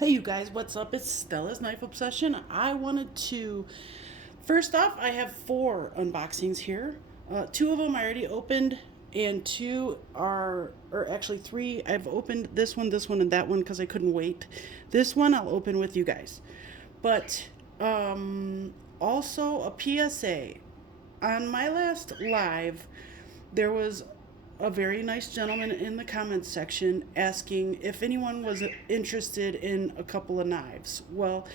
Hey, you guys, what's up? It's Stella's Knife Obsession. I wanted to. First off, I have four unboxings here. Two of them I already opened, and two are, or actually three. I've opened this one, and that one because I couldn't wait. This one I'll open with you guys. But also a PSA. On my last live, there was a very nice gentleman in the comments section asking if anyone was interested in a couple of knives. Well,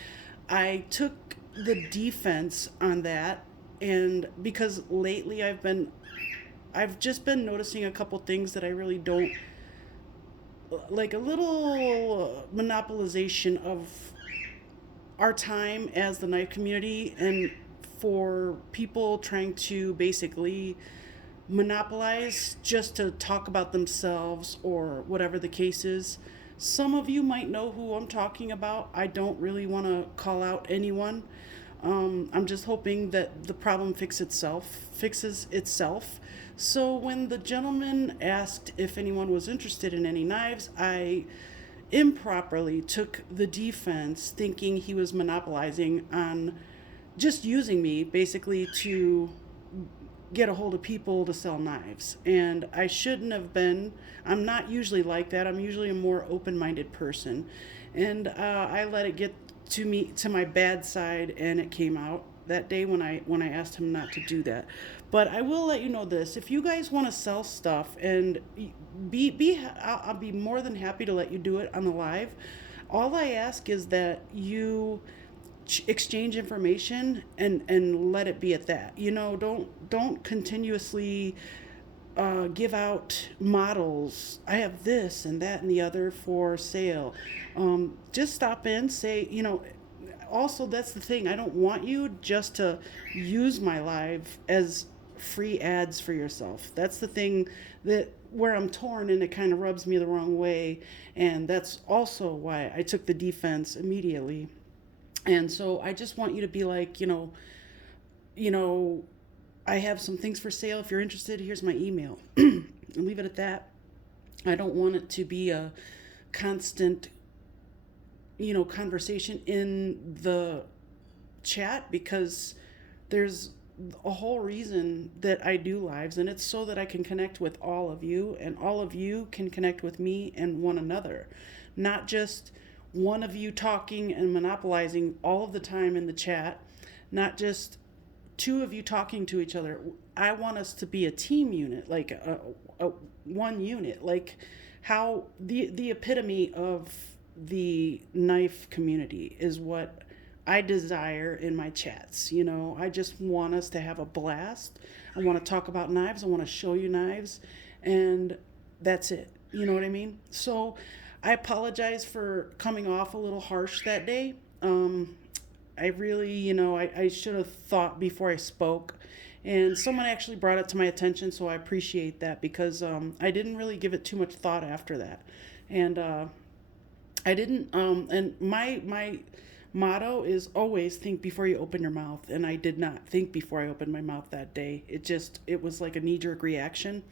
I took the defense on that, and because lately I've just been noticing a couple things that I really don't like, a little monopolization of our time as the knife community, and for people trying to basically monopolize just to talk about themselves or whatever the case is. Some of you might know who I'm talking about. I don't really want to call out anyone. I'm just hoping that the problem fixes itself. So when the gentleman asked if anyone was interested in any knives, I improperly took the defense, thinking he was monopolizing on just using me basically to get a hold of people to sell knives. And I shouldn't have been. I'm not usually like that. I'm usually a more open-minded person. And I let it get to my bad side, and it came out that day when I asked him not to do that. But I will let you know this: if you guys want to sell stuff, and I'll be more than happy to let you do it on the live. All I ask is that you exchange information and let it be at that. Don't continuously give out models. I have this and that and the other for sale. Just stop in, say, also, that's the thing. I don't want you just to use my live as free ads for yourself. That's the thing that where I'm torn, and it kind of rubs me the wrong way. And that's also why I took the defense immediately. And so I just want you to be like, you know, I have some things for sale. If you're interested, here's my email. And leave it at that. I don't want it to be a constant, conversation in the chat, because there's a whole reason that I do lives, and it's so that I can connect with all of you, and all of you can connect with me and one another, not just one of you talking and monopolizing all of the time in the chat, not just two of you talking to each other. I want us to be a team unit, like a one unit, like how the epitome of the knife community is what I desire in my chats. I just want us to have a blast. I want to talk about knives. I want to show you knives, and that's it. You know what I mean? So I apologize for coming off a little harsh that day. I really, I should have thought before I spoke. And someone actually brought it to my attention, so I appreciate that, because I didn't really give it too much thought after that. And I didn't, and my motto is always think before you open your mouth. And I did not think before I opened my mouth that day. It was like a knee jerk reaction.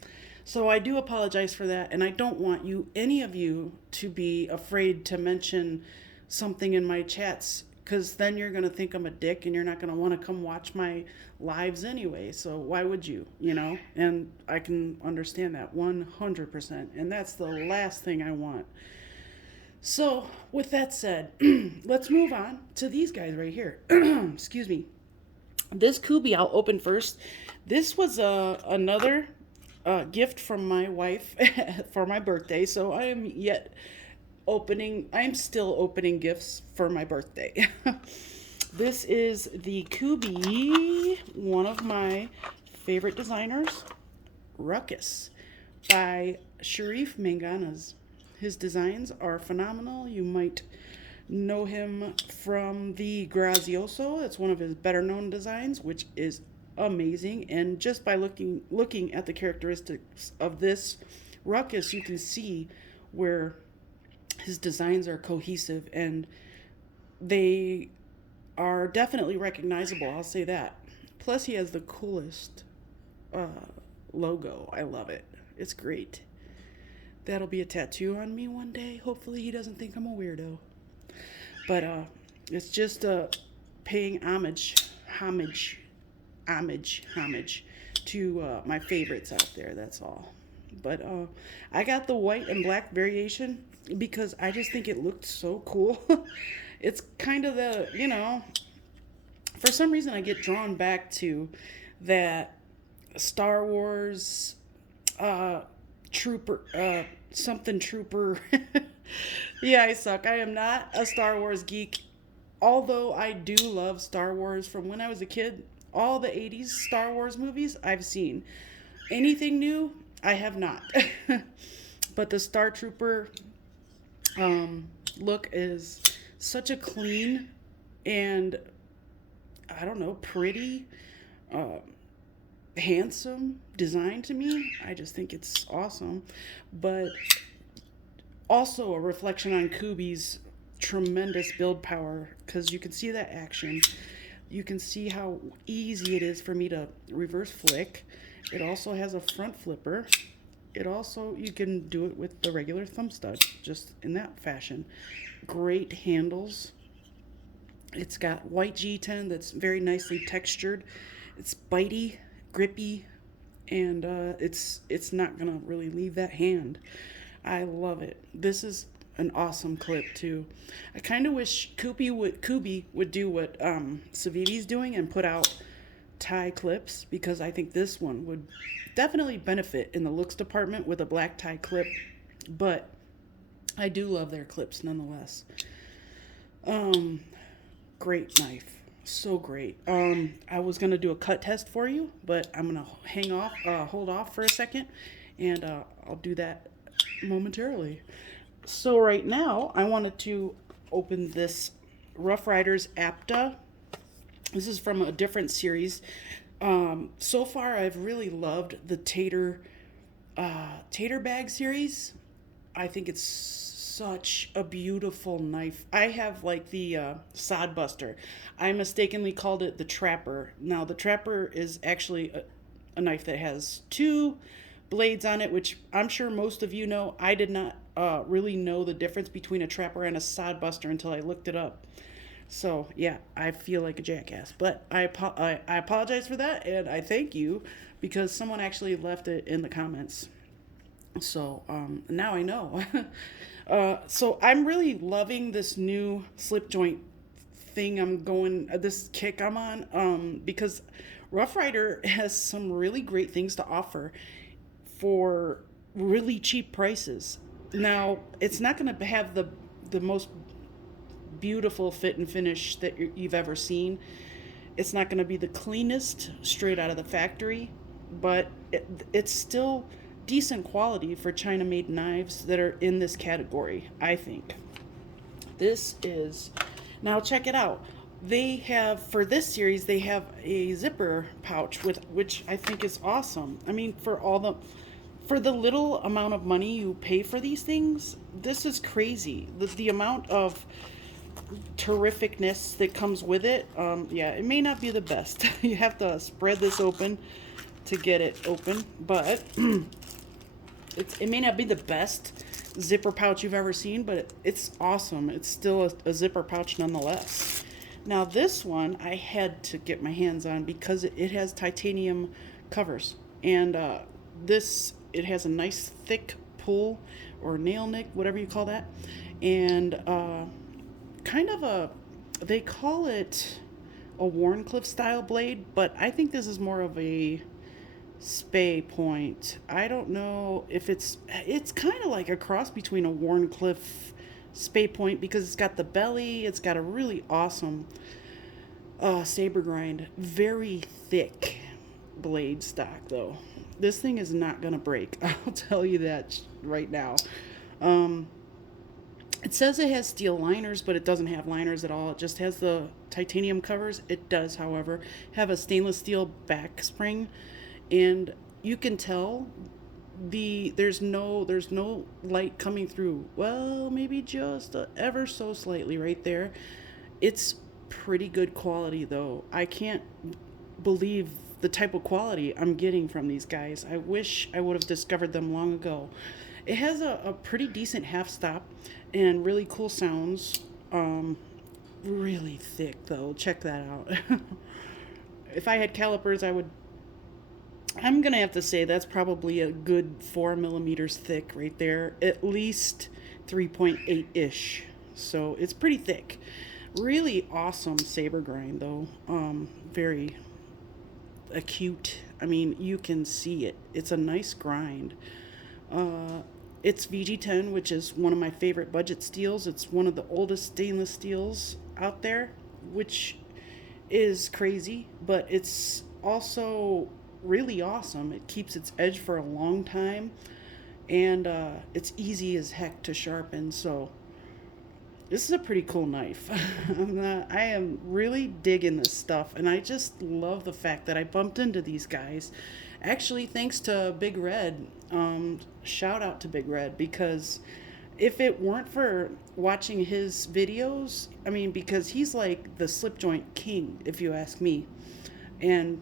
So I do apologize for that. And I don't want any of you, to be afraid to mention something in my chats, because then you're going to think I'm a dick, and you're not going to want to come watch my lives anyway. So why would you? And I can understand that 100%. And that's the last thing I want. So, with that said, let's move on to these guys right here. Excuse me. This Kubi I'll open first. This was another gift from my wife for my birthday. So I'm still opening gifts for my birthday. This is the Kubi, one of my favorite designers, Ruckus, by Sharif Manganas. His designs are phenomenal. You might know him from the Grazioso. It's one of his better known designs, which is amazing. And just by looking at the characteristics of this Ruckus, you can see where his designs are cohesive, and they are definitely recognizable. I'll say that. Plus, he has the coolest uh, logo. I love it. It's great. That'll be a tattoo on me one day. Hopefully, he doesn't think I'm a weirdo. But it's just paying homage, homage to my favorites out there. That's all. But I got the white and black variation because I just think it looked so cool. It's kind of for some reason I get drawn back to that Star Wars uh, trooper, something trooper. Yeah, I suck. I am not a Star Wars geek, although I do love Star Wars from when I was a kid. All the 80s Star Wars movies I've seen. Anything new, I have not. But the Star Trooper look is such a clean and, I don't know, pretty, uh, handsome design to me. I just think it's awesome. But also a reflection on Kubi's tremendous build power because you can see that action. You can see how easy it is for me to reverse flick. It also has a front flipper. It also, you can do it with the regular thumb stud, just in that fashion. Great handles. It's got white G10 that's very nicely textured. It's bitey, grippy, and it's not gonna really leave that hand. I love it. This is an awesome clip too. I kind of wish Kubi would do what Civivi's doing and put out tie clips because I think this one would definitely benefit in the looks department with a black tie clip. But I do love their clips nonetheless. Um, Great knife. So great. I was gonna do a cut test for you, but I'm gonna hold off for a second, and I'll do that momentarily. So right now, I wanted to open this Rough Riders Apta. This is from a different series. So far, I've really loved the Tater Bag series. I think it's such a beautiful knife. I have like the Sod Buster. I mistakenly called it the Trapper. Now, the Trapper is actually a knife that has two blades on it, which I'm sure most of you know. I did not really know the difference between a Trapper and a Sod Buster until I looked it up. So, yeah, I feel like a jackass. But I apologize for that, and I thank you because someone actually left it in the comments. So now I know. So I'm really loving this new slip joint thing this kick I'm on, because Rough Rider has some really great things to offer for really cheap prices. Now, it's not going to have the most beautiful fit and finish that you've ever seen. It's not going to be the cleanest straight out of the factory, but it's still decent quality for China made knives that are in this category, I think. This is, now check it out. They have, for this series, they have a zipper pouch which I think is awesome. I mean, for the little amount of money you pay for these things, this is crazy. The amount of terrificness that comes with it, yeah, it may not be the best. You have to spread this open to get it open, but it may not be the best zipper pouch you've ever seen, but it's awesome. It's still a zipper pouch nonetheless. Now this one I had to get my hands on because it has titanium covers, and it has a nice thick pull or nail nick, whatever you call that, and kind of they call it a Wharncliffe style blade, but I think this is more of a Spey point. I don't know if it's kind of like a cross between a Wharncliffe Spey point because it's got the belly, it's got a really awesome saber grind, very thick blade stock though. This thing is not gonna break. I'll tell you that right now. It says it has steel liners, but it doesn't have liners at all. It just has the titanium covers. It does, however, have a stainless steel back spring, and you can tell there's no light coming through. Well, maybe just ever so slightly right there. It's pretty good quality though. I can't believe the type of quality I'm getting from these guys. I wish I would have discovered them long ago. It has a pretty decent half stop and really cool sounds. really thick though. Check that out. If I had calipers, I'm gonna have to say that's probably a good 4 millimeters thick right there, at least 3.8 ish. So it's pretty thick. Really awesome saber grind though. Very acute. I mean, you can see it. It's a nice grind. Uh, it's VG10, which is one of my favorite budget steels. It's one of the oldest stainless steels out there, which is crazy, but it's also really awesome. It keeps its edge for a long time, and it's easy as heck to sharpen. So this is a pretty cool knife. I am really digging this stuff, and I just love the fact that I bumped into these guys. Actually, thanks to Big Red. Shout out to Big Red, because if it weren't for watching his videos, I mean, because he's like the slip joint king, if you ask me, and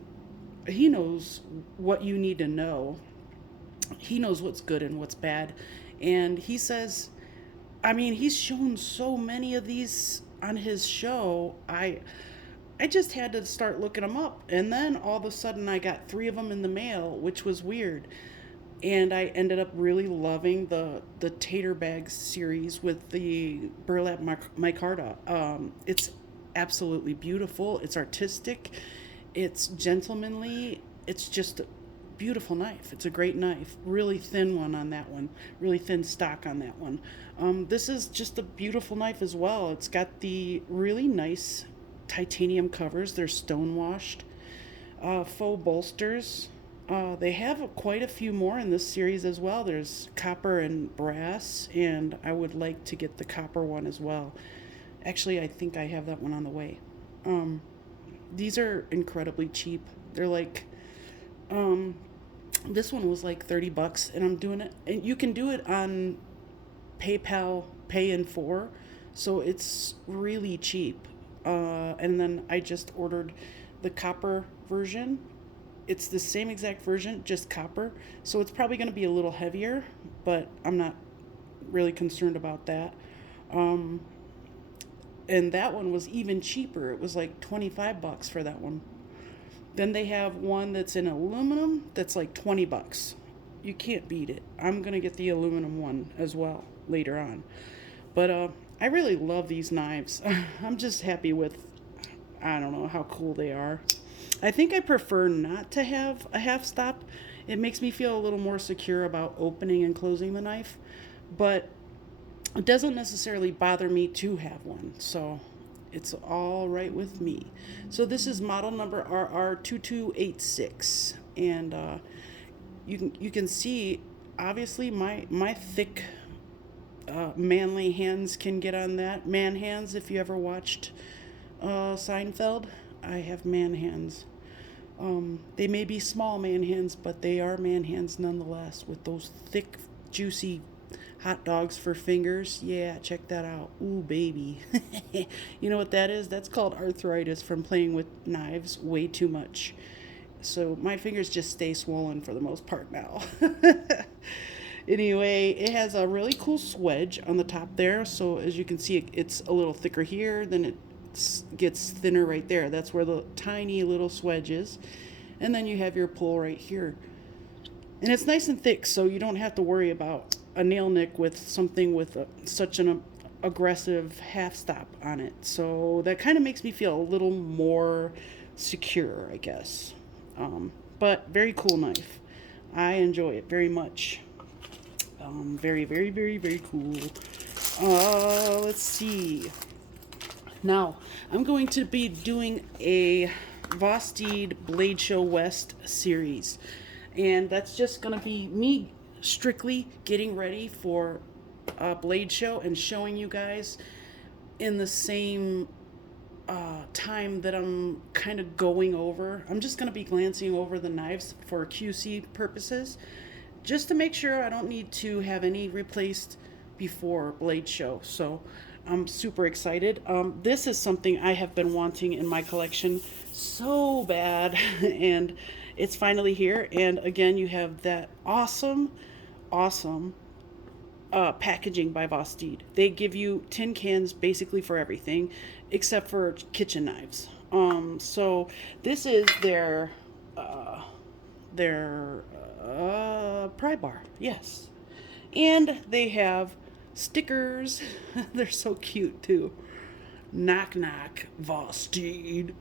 he knows what you need to know. He knows what's good and what's bad, and he says, I mean, he's shown so many of these on his show. I just had to start looking them up, and then all of a sudden I got 3 of them in the mail, which was weird. And I ended up really loving the Tater Bag series with the burlap micarta. It's absolutely beautiful. It's artistic. It's gentlemanly. It's just a beautiful knife. It's a great knife. Really thin one on that one. Really thin stock on that one. This is just a beautiful knife as well. It's got the really nice titanium covers. They're stone washed. Faux bolsters. They have quite a few more in this series as well. There's copper and brass, and I would like to get the copper one as well. Actually, I think I have that one on the way. These are incredibly cheap. They're like, this one was like $30, and I'm doing it. And you can do it on PayPal Pay in 4, so it's really cheap. And then I just ordered the copper version. It's the same exact version, just copper. So it's probably going to be a little heavier, but I'm not really concerned about that. Um, and that one was even cheaper. It was like $25 for that one. Then they have one that's in aluminum that's like $20. You can't beat it. I'm going to get the aluminum one as well later on. But I really love these knives. I'm just happy with, I don't know, how cool they are. I think I prefer not to have a half stop. It makes me feel a little more secure about opening and closing the knife, but it doesn't necessarily bother me to have one. So it's all right with me. So this is model number RR2286, and you can see obviously my thick manly hands can get on that. Man hands, if you ever watched Seinfeld, I have man hands. They may be small man hands, but they are man hands nonetheless, with those thick, juicy hot dogs for fingers. Yeah, check that out. Ooh, baby. You know what that is? That's called arthritis from playing with knives way too much. So my fingers just stay swollen for the most part now. Anyway, it has a really cool swedge on the top there. So as you can see, it's a little thicker here, then it gets thinner right there. That's where the tiny little swedge is. And then you have your pull right here. And it's nice and thick, so you don't have to worry about a nail nick with something with such an aggressive half stop on it. So that kind of makes me feel a little more secure, I guess. But very cool knife. I enjoy it very much. Very, very, very, very cool. Let's see. Now, I'm going to be doing a Vosteed Blade Show West series. And that's just going to be me strictly getting ready for a Blade Show and showing you guys in the same time that I'm kind of going over. I'm just going to be glancing over the knives for QC purposes, just to make sure I don't need to have any replaced before Blade Show. So I'm super excited. This is something I have been wanting in my collection so bad, and it's finally here. And again, you have that awesome packaging by Vosteed. They give you tin cans basically for everything, except for kitchen knives. So this is their pry bar, yes, and they have stickers. They're so cute too. Knock knock, Vosteed.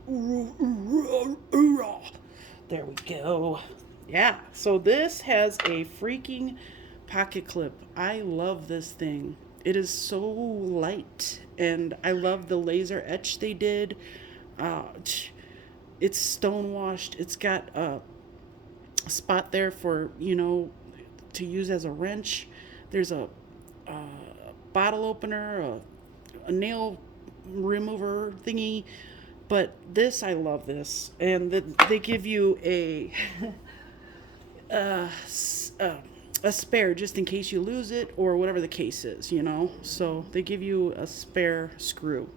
There we go. Yeah, so this has a freaking pocket clip. I love this thing. It is so light, and I love the laser etch they did. Uh, it's stone washed. It's got a spot there for, to use as a wrench. There's a bottle opener, a nail remover thingy. But this, I love this. And they give you uh, a spare just in case you lose it or whatever the case is. So they give you a spare screw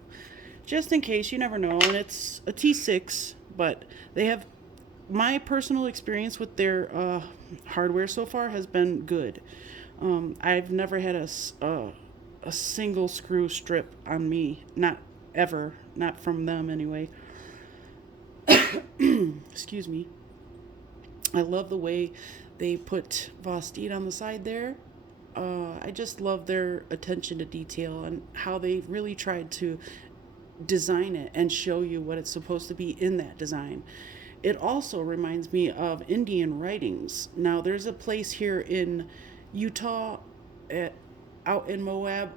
just in case. You never know. And it's a T6, but they have, my personal experience with their hardware so far has been good. I've never had a single screw strip on me, not ever, not from them anyway. Excuse me. I love the way they put Vosteed on the side there. I just love their attention to detail and how they really tried to design it and show you what it's supposed to be in that design. It also reminds me of Indian Writings. Now, there's a place here in Utah, out in Moab,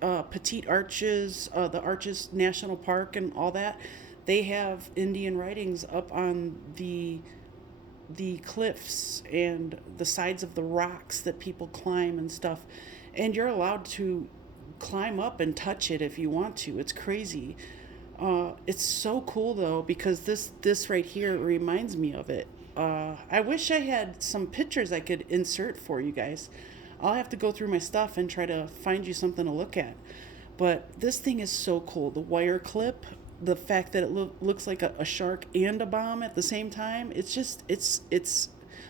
Petite Arches, the Arches National Park, and all that. They have Indian Writings up on the cliffs and the sides of the rocks that people climb and stuff, and you're allowed to climb up and touch it if you want to. It's crazy. It's so cool though, because this right here reminds me of it. I wish I had some pictures I could insert for you guys. I'll have to go through my stuff and try to find you something to look at. But this thing is so cool. The wire clip, the fact that it looks like a shark and a bomb at the same time. It's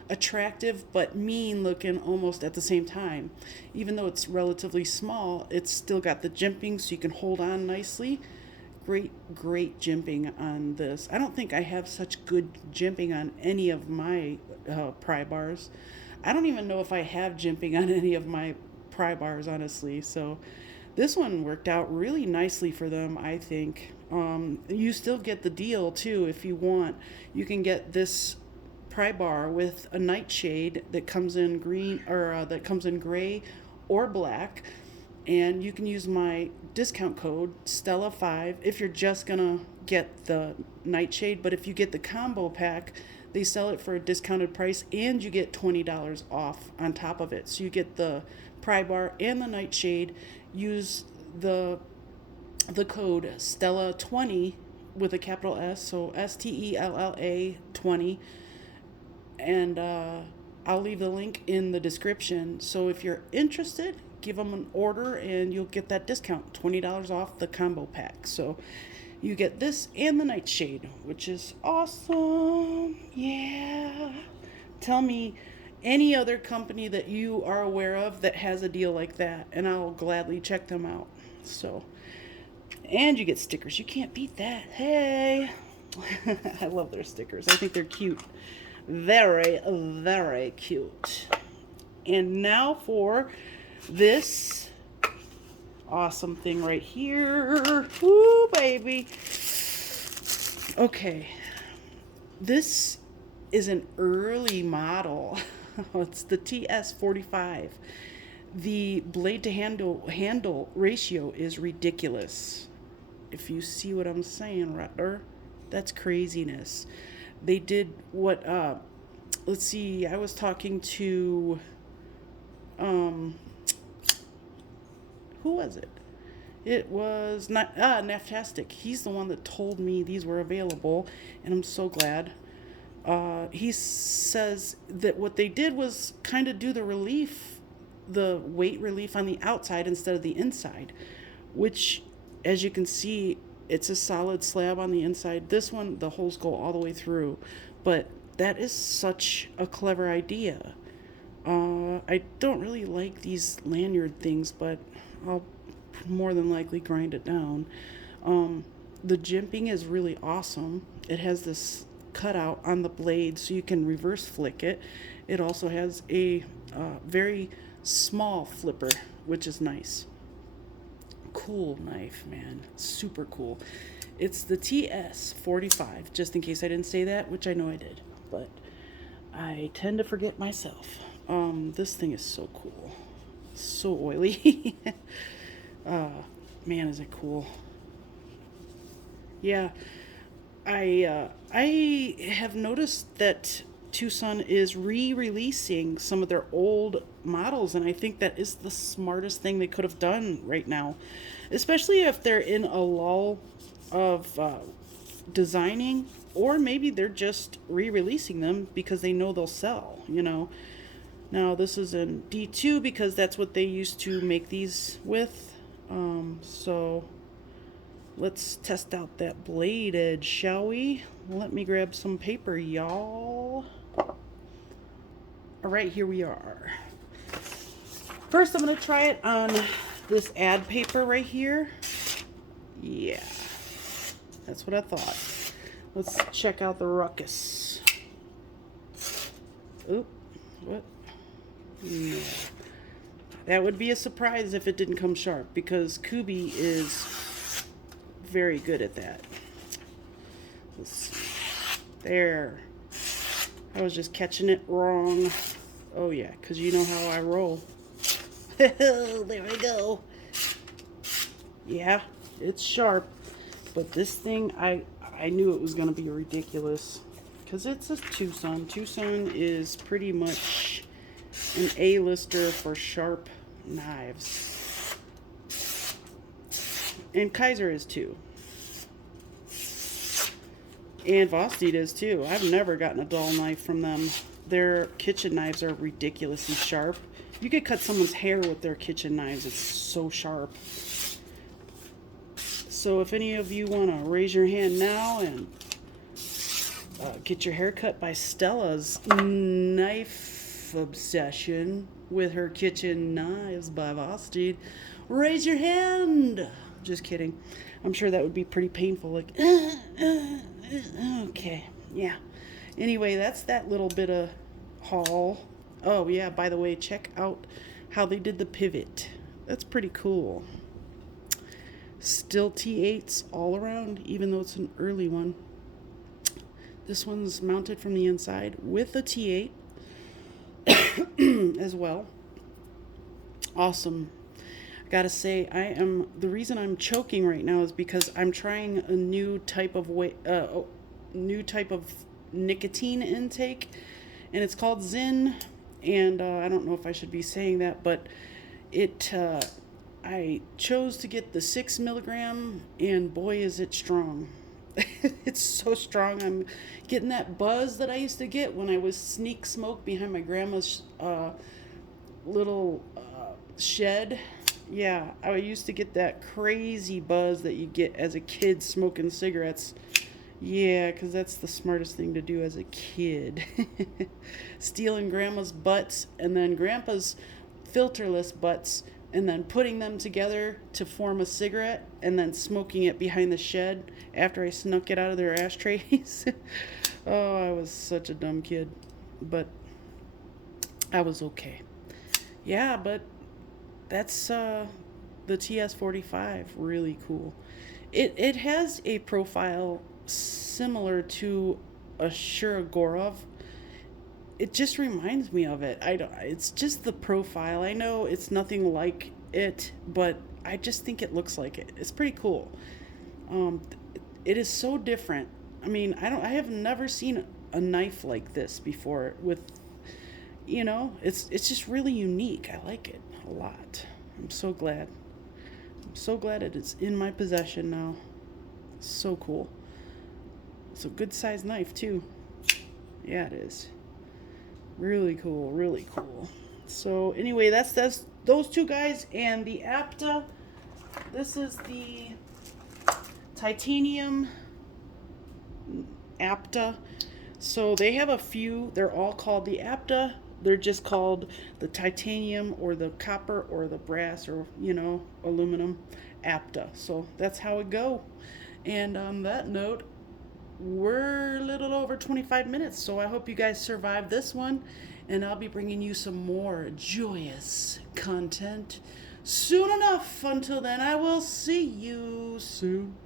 attractive but mean looking almost at the same time. Even though it's relatively small, it's still got the jimping so you can hold on nicely. Great jimping on this. I don't think I have such good jimping on any of my pry bars. I don't even know if I have jimping on any of my pry bars, honestly. So this one worked out really nicely for them, I think. You still get the deal too if you want. You can get this pry bar with a nightshade that comes in green, or that comes in gray or black. And you can use my discount code Stella5 if you're just gonna get the nightshade. But if you get the combo pack, they sell it for a discounted price, and you get $20 off on top of it. So you get the pry bar and the nightshade. Use the code Stella20 with a capital S, so STELLA 20, and I'll leave the link in the description. So if you're interested, give them an order and you'll get that discount, $20 off the combo pack. So you get this and the nightshade, which is awesome. Yeah. Tell me any other company that you are aware of that has a deal like that, and I'll gladly check them out. So, and you get stickers. You can't beat that. Hey. I love their stickers. I think they're cute. Very, very cute. And now for this awesome thing right here. Woo, baby. Okay. This is an early model. It's the TS45. The blade to handle ratio is ridiculous. If you see what I'm saying right there, that's craziness. They did what, let's see, I was talking to, who was it? It was not Naftastic. He's the one that told me these were available, and I'm so glad. He says that what they did was kind of do the weight relief on the outside instead of the inside, which, as you can see, it's a solid slab on the inside. This one, the holes go all the way through, but that is such a clever idea. I don't really like these lanyard things, but I'll more than likely grind it down. The jimping is really awesome. It has this cutout on the blade so you can reverse flick it. It also has a very small flipper, which is nice. Cool knife, man. Super cool. It's the TS45, just in case I didn't say that, which I know I did, but I tend to forget myself. This thing is so cool. So oily. Man, is it cool. Yeah, I have noticed that Tucson is re-releasing some of their old models, and I think that is the smartest thing they could have done right now, especially if they're in a lull of designing, or maybe they're just re-releasing them because they know they'll sell. Now this is in D2 because that's what they used to make these with. So let's test out that blade edge, shall we? Let me grab some paper, y'all. All right, here we are. First, I'm going to try it on this ad paper right here. Yeah, that's what I thought. Let's check out the Ruckus. Oop, what? No. That would be a surprise if it didn't come sharp, because Kubey is very good at that. Let's see. There. I was just catching it wrong. Oh yeah, because you know how I roll. There we go. Yeah, it's sharp. But this thing, I knew it was going to be ridiculous. Because it's a Tucson. Tucson is pretty much an A-lister for sharp knives. And Kaiser is too. And Vosteed is too. I've never gotten a dull knife from them. Their kitchen knives are ridiculously sharp. You could cut someone's hair with their kitchen knives. It's so sharp. So if any of you want to raise your hand now and get your hair cut by Stella's knife obsession with her kitchen knives by Vosteed, raise your hand. Just kidding. I'm sure that would be pretty painful. Like, okay, yeah. Anyway, that's that little bit of haul. Oh yeah, by the way, check out how they did the pivot. That's pretty cool. Still T8s all around, even though it's an early one. This one's mounted from the inside with a T8 as well. Awesome. I gotta say, the reason I'm choking right now is because I'm trying a new type of nicotine intake, and it's called Zyn. And I don't know if I should be saying that, but I chose to get the 6 milligram, and boy, is it strong. It's so strong. I'm getting that buzz that I used to get when I was sneak smoke behind my grandma's little shed. Yeah, I used to get that crazy buzz that you get as a kid smoking cigarettes. Yeah, because that's the smartest thing to do as a kid. Stealing grandma's butts and then grandpa's filterless butts, and then putting them together to form a cigarette, and then smoking it behind the shed after I snuck it out of their ashtrays. Oh, I was such a dumb kid. But I was okay. Yeah, but that's the TS45. Really cool. It has a profile similar to a Shirogorov. It just reminds me of it. It's just the profile. I know it's nothing like it, but I just think it looks like it. It's pretty cool. It is so different. I mean, I have never seen a knife like this before with, it's just really unique. I like it a lot. I'm so glad. I'm so glad it is in my possession now. So cool. It's a good sized knife too. Yeah, it is. Really cool, really cool. So anyway, that's those two guys, and the Apta. This is the titanium Apta. So they have a few. They're all called the Apta They're just called the titanium or the copper or the brass or, aluminum apta. So that's how it go. And on that note, we're a little over 25 minutes, so I hope you guys survive this one. And I'll be bringing you some more joyous content soon enough. Until then, I will see you soon.